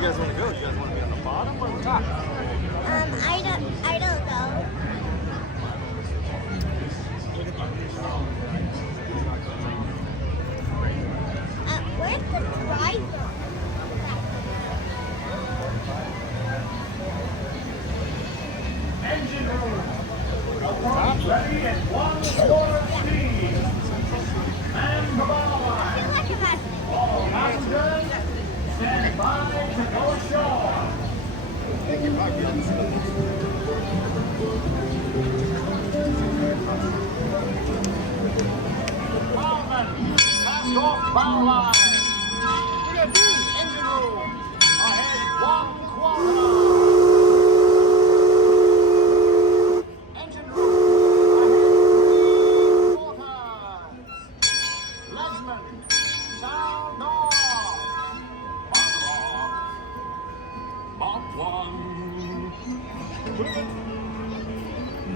you guys want to go? Do you guys want to be on the bottom or the top? I don't know. Where's the driver? Engine room. Approach ready at 1/4 speed. And the ball line. All passengers, stand by to go ashore. Bowman, cast off bow line. Engine room. Ahead 1/4.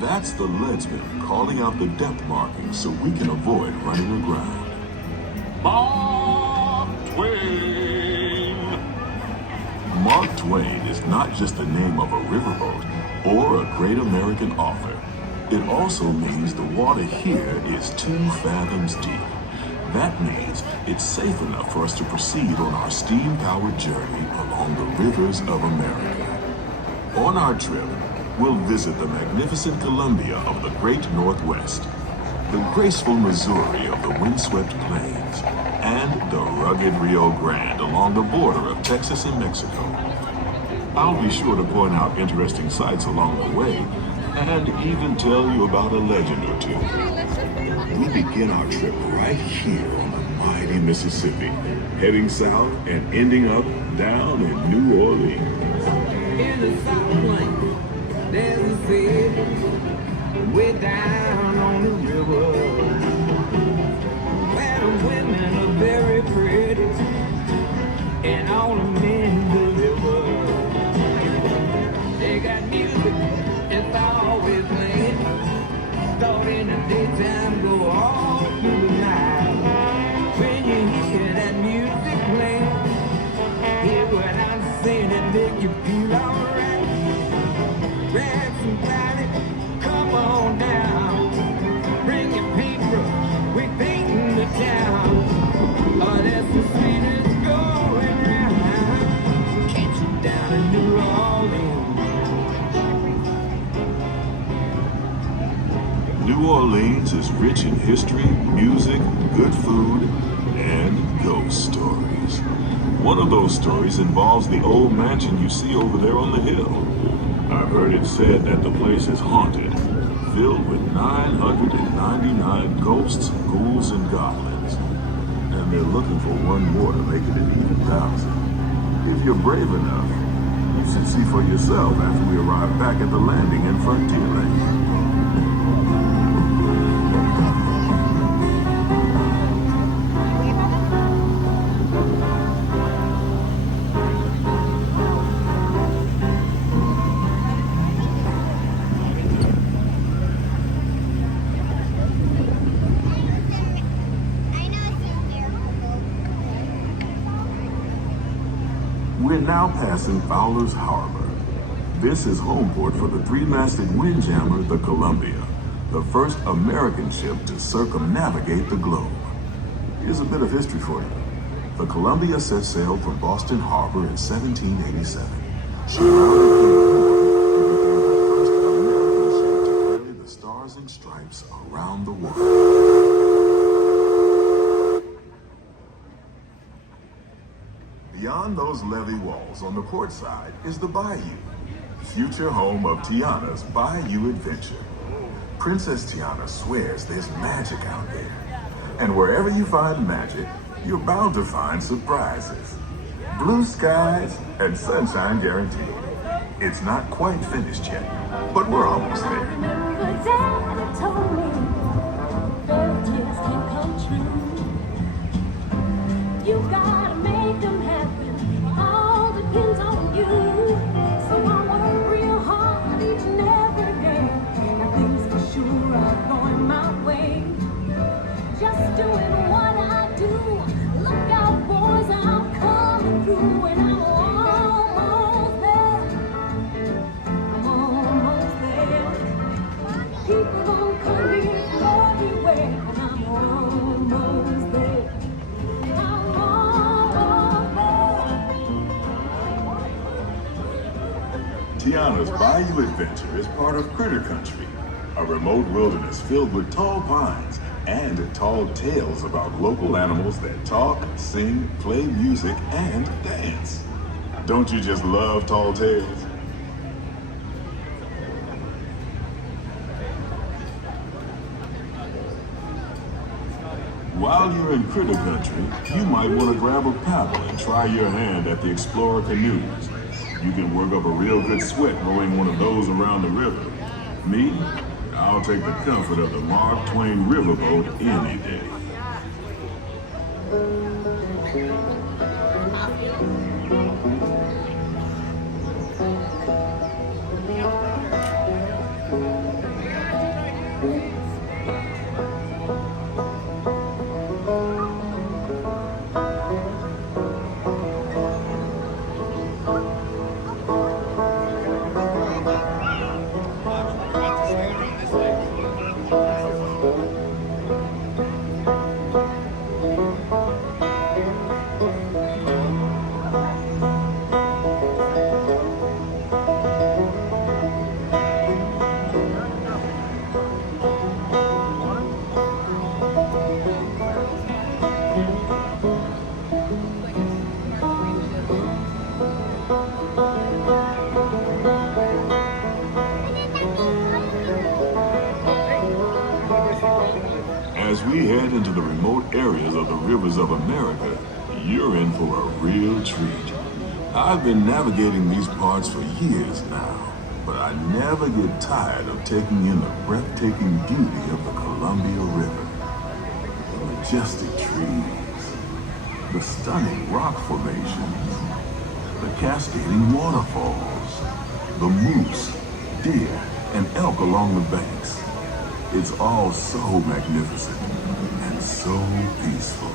That's the leadsman calling out the depth markings so we can avoid running aground. Mark Twain. Mark Twain is not just the name of a riverboat or a great American author. It also means the water here is 2 fathoms deep. That means it's safe enough for us to proceed on our steam-powered journey along the rivers of America. On our trip, we'll visit the magnificent Columbia of the Great Northwest, the graceful Missouri of the windswept plains, and the rugged Rio Grande along the border of Texas and Mexico. I'll be sure to point out interesting sights along the way and even tell you about a legend or two. We begin our trip right here on the mighty Mississippi, heading south and ending up down in New Orleans. In the South Plains, there's a city way down on the river, where the women are very pretty and all the men deliver. They got music, it's always playing. Start in the daytime, go all through the night. When you hear that music playing, hear what I'm saying and make you feel alright. Grab somebody, come on down. Bring your paintbrush, we're painting the town. Oh, that's the sweetest going round. Catch you down in New Orleans. New Orleans is rich in history, music, good food, and ghost stories. One of those stories involves the old mansion you see over there on the hill. I've heard it said that the place is haunted, filled with 999 ghosts, ghouls, and goblins. And they're looking for one more to make it an even thousand. If you're brave enough, you should see for yourself after we arrive back at the landing in Frontierland. We're now passing Fowler's Harbor. This is home port for the 3-masted windjammer, the Columbia, the first American ship to circumnavigate the globe. Here's a bit of history for you. The Columbia set sail from Boston Harbor in 1787. She rounded Cape Horn and became the first American ship to carry the stars and stripes around the world. Beyond those levee walls on the port side is the Bayou, future home of Tiana's Bayou Adventure. Princess Tiana swears there's magic out there. And wherever you find magic, you're bound to find surprises. Blue skies and sunshine guaranteed. It's not quite finished yet, but we're almost there. You gotta make them happen. All depends on you. So I work real hard each and every day. And things for sure are going my way. Just doing what I do. Look out, boys, I'm coming through. And I'm all Tiana's Bayou Adventure is part of Critter Country, a remote wilderness filled with tall pines and tall tales about local animals that talk, sing, play music, and dance. Don't you just love tall tales? While you're in Critter Country, you might want to grab a paddle and try your hand at the Explorer canoes. You can work up a real good sweat rowing one of those around the river. Me, I'll take the comfort of the Mark Twain Riverboat any day. As we head into the remote areas of the rivers of America, you're in for a real treat. I've been navigating these parts for years now, but I never get tired of taking in the breathtaking beauty of the Columbia River. The majestic trees, the stunning rock formations, the cascading waterfalls, the moose, deer, and elk along the banks. It's all so magnificent and so peaceful.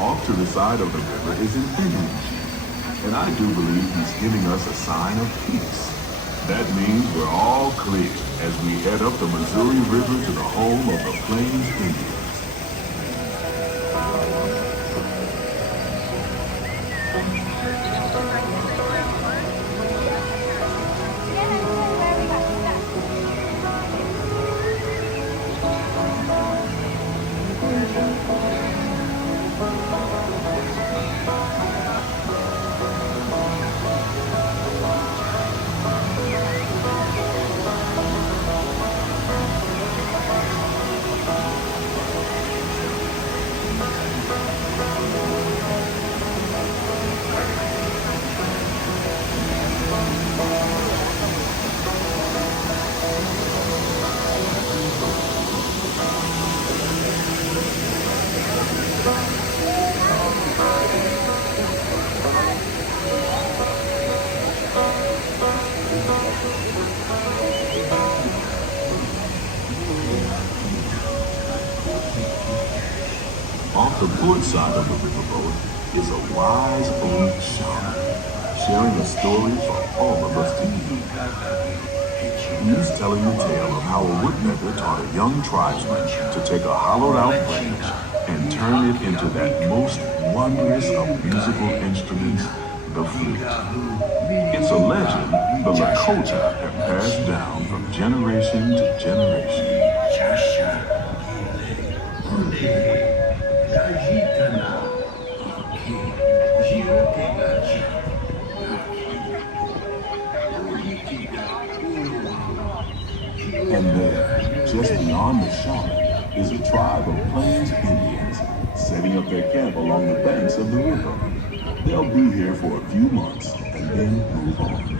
Off to the side of the river is an Indian chief, and I do believe he's giving us a sign of peace. That means we're all clear as we head up the Missouri River to the home of the Plains Indians. Off the port side of the riverboat is a wise old shaman, sharing a story for all of us to hear. He's telling the tale of how a woodpecker taught a young tribesman to take a hollowed-out branch and turn it into that most wondrous of musical instruments, the flute. It's a legend the Lakota have passed down from generation to generation. And there, just beyond the shaman, is a tribe of Plains Indians setting up their camp along the banks of the river. They'll be here for a few months and then move on.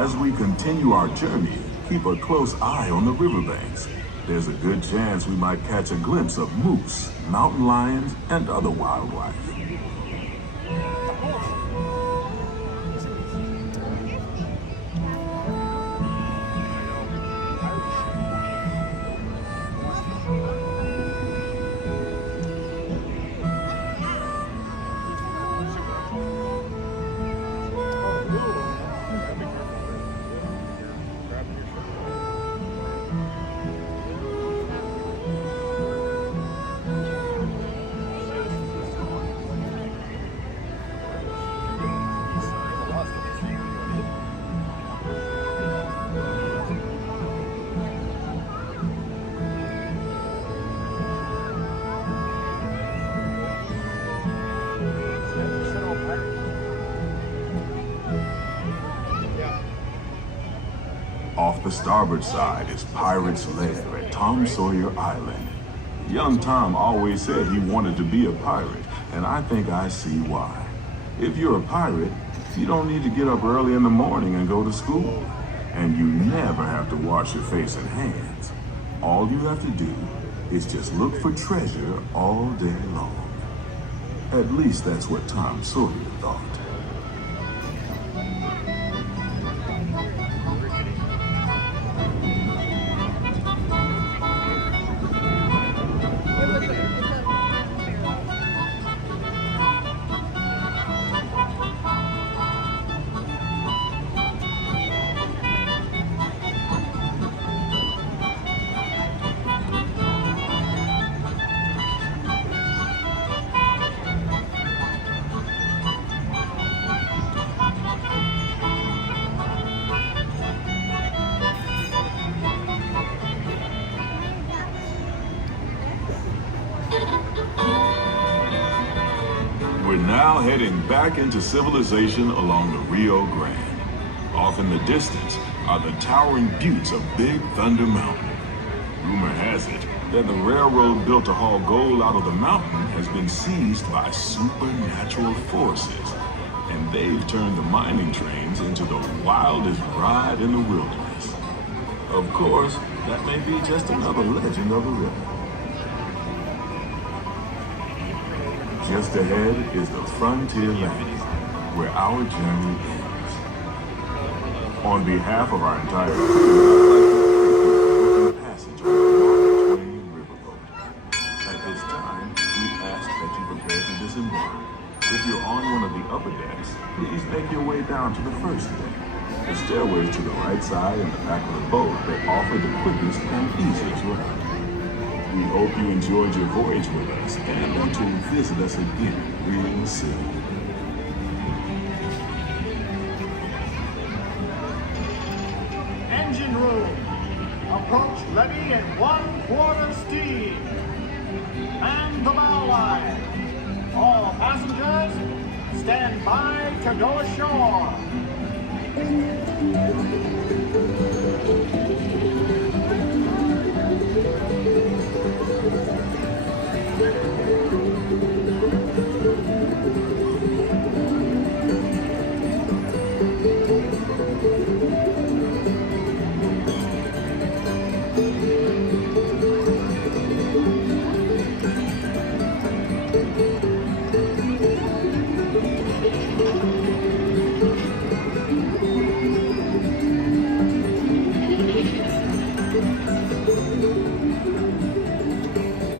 As we continue our journey, keep a close eye on the riverbanks. There's a good chance we might catch a glimpse of moose, mountain lions, and other wildlife. Off the starboard side is Pirate's Lair at Sawyer Island. Young Tom always said he wanted to be a pirate, and I think I see why. If you're a pirate, you don't need to get up early in the morning and go to school. And you never have to wash your face and hands. All you have to do is just look for treasure all day long. At least that's what Tom Sawyer thought. We're now heading back into civilization along the Rio Grande. Off in the distance are the towering buttes of Big Thunder Mountain. Rumor has it that the railroad built to haul gold out of the mountain has been seized by supernatural forces, and they've turned the mining trains into the wildest ride in the wilderness. Of course, that may be just another legend of the river. Just ahead is the Frontierland, where our journey ends. On behalf of our entire crew, I'd like to thank you for the passage on the Mark Twain Riverboat. At this time, we ask that you prepare to disembark. If you're on one of the upper decks, please make your way down to the first deck. The stairways to the right side and the back of the boat that offer the quickest and easiest ride. We hope you enjoyed your voyage with us and that you'll visit us again real soon. Engine room. Approach levee at 1/4 steam. Man the bow line. All passengers, stand by to go ashore.